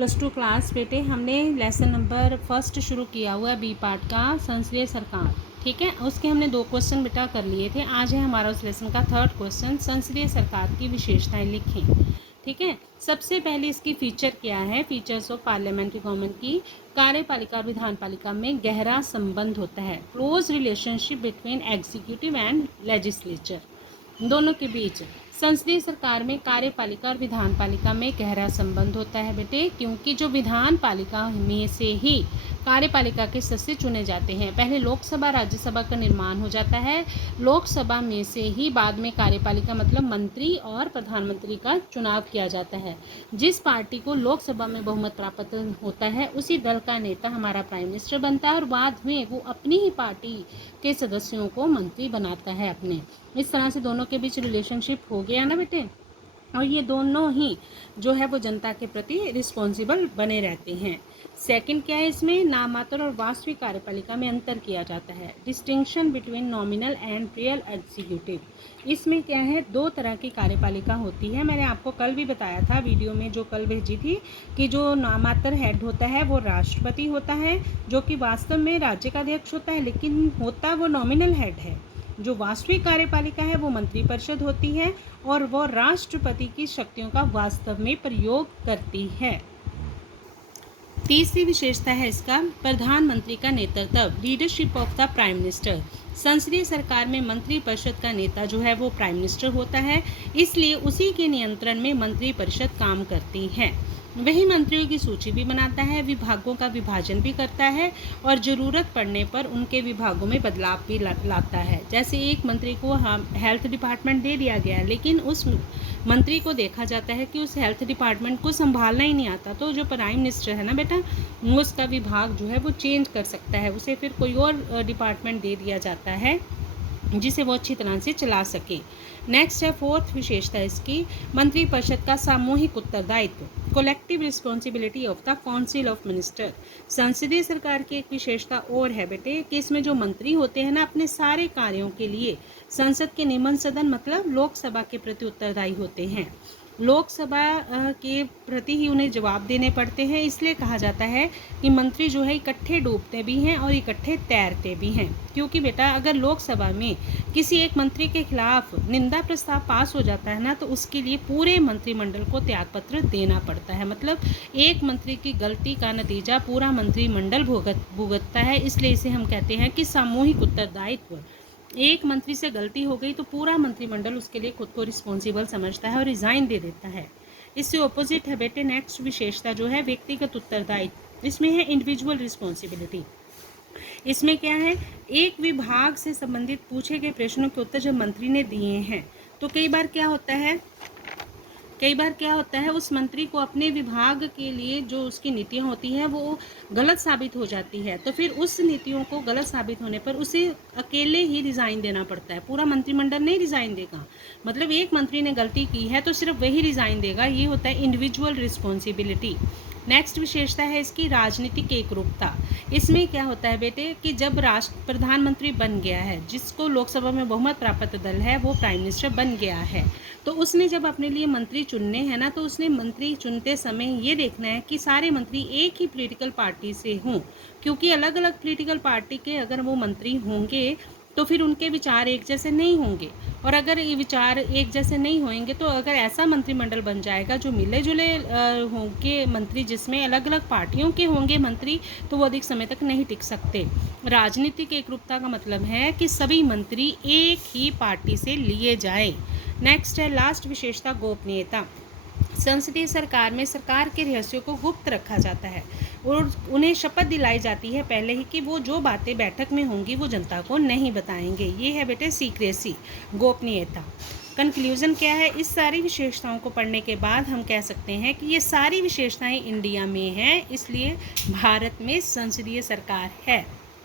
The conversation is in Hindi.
+2 क्लास बेटे हमने लेसन नंबर 1 शुरू किया हुआ बी पार्ट का संसदीय सरकार, ठीक है। उसके हमने 2 क्वेश्चन बेटा कर लिए थे। आज है हमारा उस लेसन का 3rd क्वेश्चन, संसदीय सरकार की विशेषताएं लिखें, ठीक है। सबसे पहले इसकी फीचर क्या है, फीचर्स ऑफ पार्लियामेंट्री गवर्नमेंट की कार्यपालिका और विधानपालिका में गहरा संबंध होता है, close relationship between executive and legislature, दोनों के बीच संसदीय सरकार में कार्यपालिका और विधानपालिका में गहरा संबंध होता है बेटे, क्योंकि जो विधानपालिका में से ही कार्यपालिका के सदस्य चुने जाते हैं। पहले लोकसभा राज्यसभा का निर्माण हो जाता है, लोकसभा में से ही बाद में कार्यपालिका मतलब मंत्री और प्रधानमंत्री का चुनाव किया जाता है। जिस पार्टी को लोकसभा में बहुमत प्राप्त होता है उसी दल का नेता हमारा प्राइम मिनिस्टर बनता है और बाद में वो अपनी ही पार्टी के सदस्यों को मंत्री बनाता है अपने। इस तरह से दोनों के बीच रिलेशनशिप हो गया ना बेटे, और ये दोनों ही जो है वो जनता के प्रति रिस्पॉन्सिबल बने रहते हैं। सेकंड क्या है, इसमें नामात्र और वास्तविक कार्यपालिका में अंतर किया जाता है, distinction between nominal and real executive. इसमें क्या है, 2 तरह की कार्यपालिका होती है। मैंने आपको कल भी बताया था वीडियो में जो कल भेजी थी कि जो नामात्र हेड होता है वो राष्ट्रपति होता है, जो कि वास्तव में राज्य का अध्यक्ष होता है, लेकिन होता वो नॉमिनल हेड है। जो वास्तविक कार्यपालिका है वो मंत्रिपरिषद होती है और वो राष्ट्रपति की शक्तियों का वास्तव में प्रयोग करती है। तीसरी विशेषता है इसका प्रधानमंत्री का नेतृत्व, leadership of the prime minister. संसदीय सरकार में मंत्रिपरिषद का नेता जो है वो प्राइम मिनिस्टर होता है, इसलिए उसी के नियंत्रण में मंत्रिपरिषद काम करती है। वही मंत्रियों की सूची भी बनाता है, विभागों का विभाजन भी करता है और ज़रूरत पड़ने पर उनके विभागों में बदलाव भी लाता है। जैसे एक मंत्री को हेल्थ डिपार्टमेंट दे दिया गया, लेकिन उस मंत्री को देखा जाता है कि उस हेल्थ डिपार्टमेंट को संभालना ही नहीं आता, तो जो प्राइम मिनिस्टर है ना बेटा, उसका विभाग जो है वो चेंज कर सकता है, उसे फिर कोई और डिपार्टमेंट दे दिया जाता है जिसे वो अच्छी तरह से चला सके। नेक्स्ट है 4th विशेषता इसकी मंत्रिपरिषद का सामूहिक उत्तरदायित्व, collective responsibility of the council of minister. संसदीय सरकार की एक विशेषता और है बेटे कि इसमें जो मंत्री होते हैं ना, अपने सारे कार्यों के लिए संसद के निम्न सदन मतलब लोकसभा के प्रति उत्तरदायी होते हैं। लोकसभा के प्रति ही उन्हें जवाब देने पड़ते हैं, इसलिए कहा जाता है कि मंत्री जो है इकट्ठे डूबते भी हैं और इकट्ठे तैरते भी हैं। क्योंकि बेटा अगर लोकसभा में किसी एक मंत्री के खिलाफ निंदा प्रस्ताव पास हो जाता है ना, तो उसके लिए पूरे मंत्रिमंडल को त्यागपत्र देना पड़ता है। मतलब एक मंत्री की गलती का नतीजा पूरा मंत्रिमंडल भुगतता है, इसलिए इसे हम कहते हैं कि सामूहिक उत्तरदायित्व। एक मंत्री से गलती हो गई तो पूरा मंत्रिमंडल उसके लिए खुद को रिस्पॉन्सिबल समझता है और रिजाइन दे देता है। इससे ऑपोजिट है बेटे नेक्स्ट विशेषता जो है व्यक्तिगत उत्तरदायित्व। इसमें है इंडिविजुअल रिस्पॉन्सिबिलिटी। इसमें क्या है, एक विभाग से संबंधित पूछे गए प्रश्नों के उत्तर जब मंत्री ने दिए हैं तो कई बार क्या होता है उस मंत्री को अपने विभाग के लिए जो उसकी नीतियाँ होती हैं वो गलत साबित हो जाती है, तो फिर उस नीतियों को गलत साबित होने पर उसे अकेले ही रिज़ाइन देना पड़ता है, पूरा मंत्रिमंडल नहीं रिज़ाइन देगा। मतलब एक मंत्री ने गलती की है तो सिर्फ वही रिज़ाइन देगा, ये होता है इंडिविजुअल रिस्पॉन्सिबिलिटी। नेक्स्ट विशेषता है इसकी राजनीतिक एकरूपता। इसमें क्या होता है बेटे कि जब प्रधानमंत्री बन गया है, जिसको लोकसभा में बहुमत प्राप्त दल है वो प्राइम मिनिस्टर बन गया है, तो उसने जब अपने लिए मंत्री चुनने हैं ना, तो उसने मंत्री चुनते समय ये देखना है कि सारे मंत्री एक ही पॉलिटिकल पार्टी से हों, क्योंकि अलग अलग पॉलिटिकल पार्टी के अगर वो मंत्री होंगे तो फिर उनके विचार एक जैसे नहीं होंगे, और अगर ये विचार एक जैसे नहीं होंगे तो अगर ऐसा मंत्रिमंडल बन जाएगा जो मिले जुले होंगे मंत्री, जिसमें अलग अलग पार्टियों के होंगे मंत्री, तो वो अधिक समय तक नहीं टिक सकते। राजनीतिक एकरूपता का मतलब है कि सभी मंत्री एक ही पार्टी से लिए जाए। नेक्स्ट है लास्ट विशेषता गोपनीयता। संसदीय सरकार में सरकार के रहस्यों को गुप्त रखा जाता है और उन्हें शपथ दिलाई जाती है पहले ही कि वो जो बातें बैठक में होंगी वो जनता को नहीं बताएंगे। ये है बेटे सीक्रेसी, गोपनीयता। कंक्लूजन क्या है, इस सारी विशेषताओं को पढ़ने के बाद हम कह सकते हैं कि ये सारी विशेषताएं इंडिया में हैं, इसलिए भारत में संसदीय सरकार है।